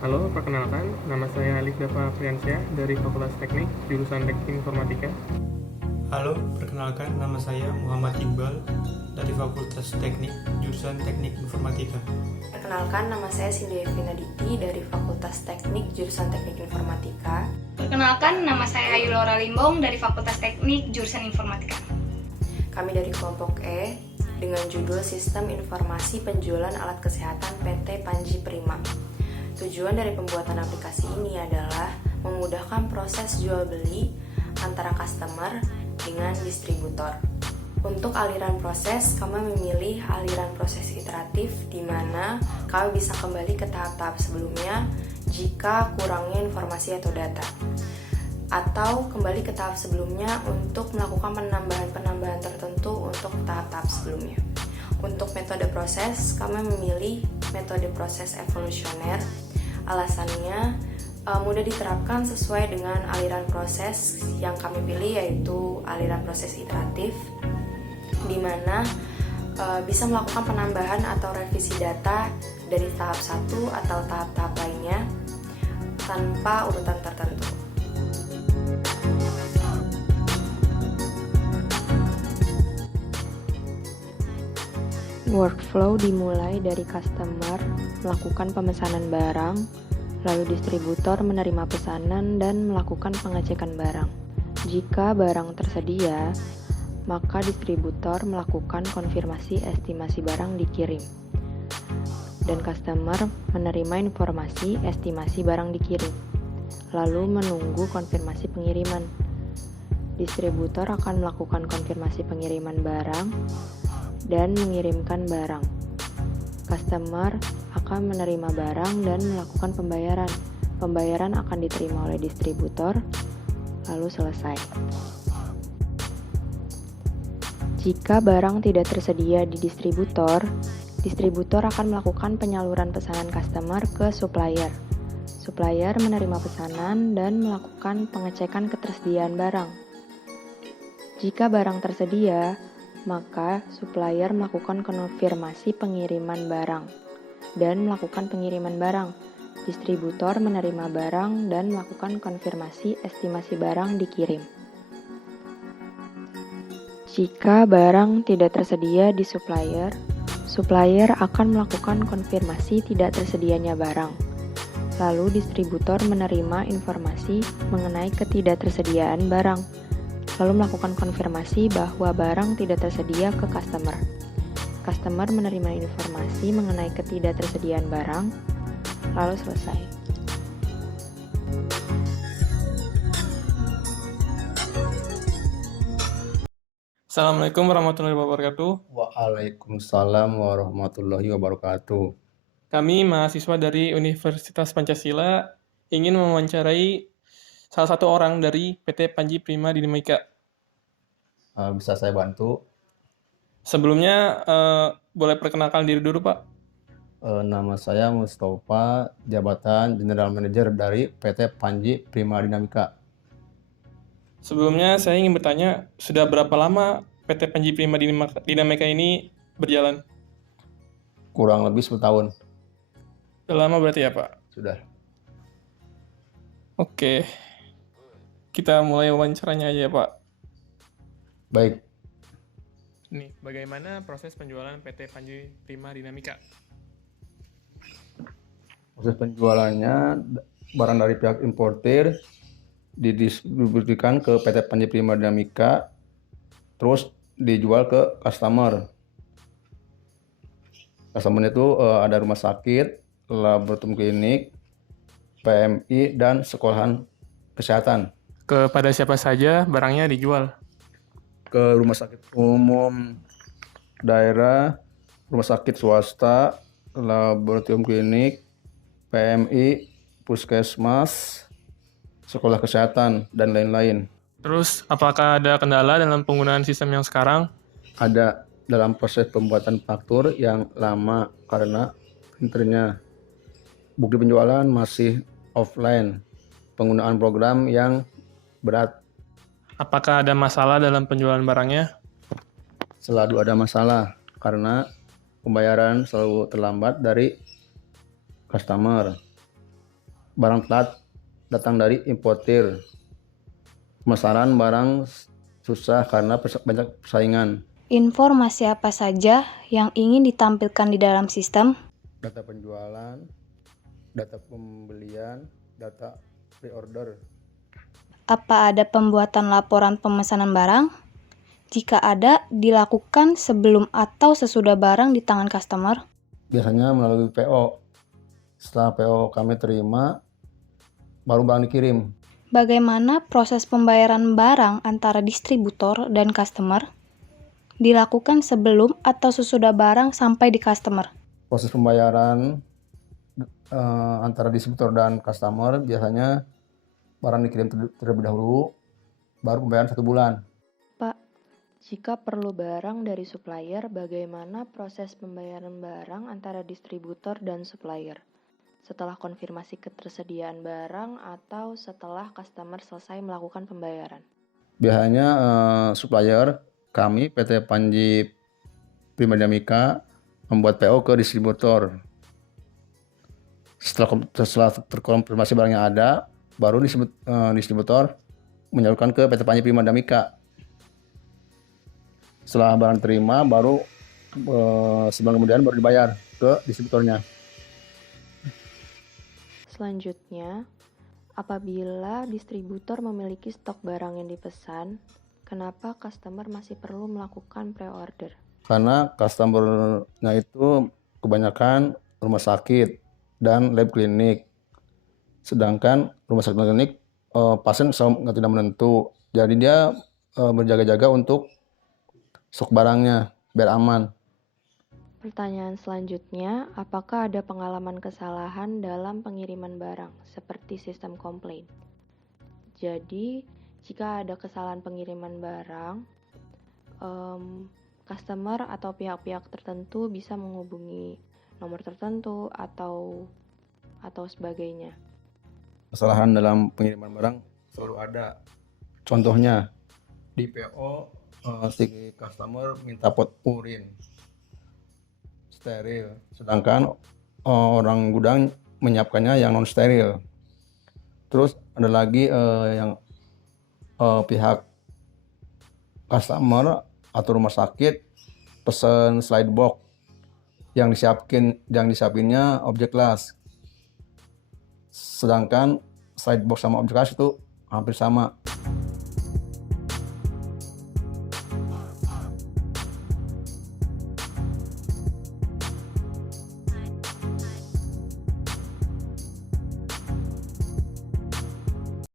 Halo, perkenalkan, nama saya Alif Dava Friansyah dari Fakultas Teknik, jurusan Teknik Informatika. Halo, perkenalkan nama saya Muhammad Iqbal dari Fakultas Teknik, jurusan Teknik Informatika. Perkenalkan, nama saya Cindy Evina Diti dari Fakultas Teknik, jurusan Teknik Informatika. Perkenalkan, nama saya Ayu Laura Limbong dari Fakultas Teknik, jurusan Informatika. Kami dari kelompok E dengan judul Sistem Informasi Penjualan Alat Kesehatan PT Panji Prima. Tujuan dari pembuatan aplikasi ini adalah memudahkan proses jual beli antara customer dengan distributor. Untuk aliran proses, kami memilih aliran proses iteratif di mana kami bisa kembali ke tahap-tahap sebelumnya jika kurangnya informasi atau data. Atau kembali ke tahap sebelumnya untuk melakukan penambahan-penambahan tertentu untuk tahap-tahap sebelumnya. Untuk metode proses, kami memilih metode proses evolusioner. Alasannya mudah diterapkan sesuai dengan aliran proses yang kami pilih, yaitu aliran proses iteratif, di mana bisa melakukan penambahan atau revisi data dari tahap satu atau tahap-tahap lainnya tanpa urutan tertentu. Workflow dimulai dari customer melakukan pemesanan barang, lalu distributor menerima pesanan dan melakukan pengecekan barang. Jika barang tersedia, maka distributor melakukan konfirmasi estimasi barang dikirim. Dan customer menerima informasi estimasi barang dikirim, lalu menunggu konfirmasi pengiriman. Distributor akan melakukan konfirmasi pengiriman barang dan mengirimkan barang. Customer akan menerima barang dan melakukan pembayaran. Pembayaran akan diterima oleh distributor, lalu selesai. Jika barang tidak tersedia di distributor, distributor akan melakukan penyaluran pesanan customer ke supplier. Supplier menerima pesanan dan melakukan pengecekan ketersediaan barang. Jika barang tersedia, maka supplier melakukan konfirmasi pengiriman barang dan melakukan pengiriman barang. Distributor menerima barang dan melakukan konfirmasi estimasi barang dikirim. Jika barang tidak tersedia di supplier, supplier akan melakukan konfirmasi tidak tersedianya barang. Lalu distributor menerima informasi mengenai ketidaktersediaan barang, lalu melakukan konfirmasi bahwa barang tidak tersedia ke customer. Customer menerima informasi mengenai ketidaktersediaan barang, lalu selesai. Assalamualaikum warahmatullahi wabarakatuh. Waalaikumsalam warahmatullahi wabarakatuh. Kami mahasiswa dari Universitas Pancasila ingin mewawancarai salah satu orang dari PT Panji Prima Dinamika. Bisa saya bantu? Sebelumnya, boleh perkenalkan diri dulu, Pak. Nama saya Mustafa, jabatan General Manager dari PT Panji Prima Dinamika. Sebelumnya, saya ingin bertanya, sudah berapa lama PT Panji Prima Dinamika ini berjalan? Kurang lebih 10 tahun. Sudah lama berarti ya, Pak? Sudah. Oke, kita mulai wawancaranya aja ya, Pak. Baik. Nih, bagaimana proses penjualan PT Panji Prima Dinamika? Proses penjualannya, barang dari pihak importir didistribusikan ke PT Panji Prima Dinamika, terus dijual ke customer. Customer itu ada rumah sakit, laboratorium klinik, PMI, dan sekolahan kesehatan. Kepada siapa saja barangnya dijual? Ke rumah sakit umum daerah, rumah sakit swasta, laboratorium klinik, PMI, puskesmas, sekolah kesehatan, dan lain-lain. Terus, apakah ada kendala dalam penggunaan sistem yang sekarang? Ada dalam proses pembuatan faktur yang lama karena printernya. Bukti penjualan masih offline. Penggunaan program yang berat. Apakah ada masalah dalam penjualan barangnya? Selalu ada masalah karena pembayaran selalu terlambat dari customer. barang telat datang dari importir. Pemesanan barang susah karena banyak persaingan. Informasi apa saja yang ingin ditampilkan di dalam sistem? Data penjualan, data pembelian, data pre-order. Apa ada pembuatan laporan pemesanan barang? Jika ada, dilakukan sebelum atau sesudah barang di tangan customer? Biasanya melalui PO. Setelah PO kami terima, baru barang dikirim. Bagaimana proses pembayaran barang antara distributor dan customer? Dilakukan sebelum atau sesudah barang sampai di customer? Proses pembayaran antara distributor dan customer biasanya barang dikirim terlebih dahulu, baru pembayaran 1 bulan. Pak, jika perlu barang dari supplier, bagaimana proses pembayaran barang antara distributor dan supplier? Setelah konfirmasi ketersediaan barang atau setelah customer selesai melakukan pembayaran? Biasanya supplier kami PT Panji Prima Dinamika membuat PO ke distributor. Setelah terkonfirmasi barangnya ada, baru distributor menyalurkan ke PT Panji Prima Dinamika. Setelah barang terima, baru sebulan kemudian baru dibayar ke distributornya. Selanjutnya, apabila distributor memiliki stok barang yang dipesan, kenapa customer masih perlu melakukan pre-order? Karena customer-nya itu kebanyakan rumah sakit dan lab klinik. Sedangkan rumah sakit dan klinik pasien selalu tidak menentu. Jadi dia berjaga-jaga untuk stok barangnya biar aman. Pertanyaan selanjutnya, apakah ada pengalaman kesalahan dalam pengiriman barang, seperti sistem komplain? Jadi, jika ada kesalahan pengiriman barang, customer atau pihak-pihak tertentu bisa menghubungi nomor tertentu atau sebagainya. Kesalahan dalam pengiriman barang selalu ada. Contohnya, di PO si customer minta pot urin steril, sedangkan orang gudang menyiapkannya yang non steril. Terus ada lagi yang pihak customer atau rumah sakit pesan slide box yang disiapinnya objek las, sedangkan slide box sama objek las itu hampir sama.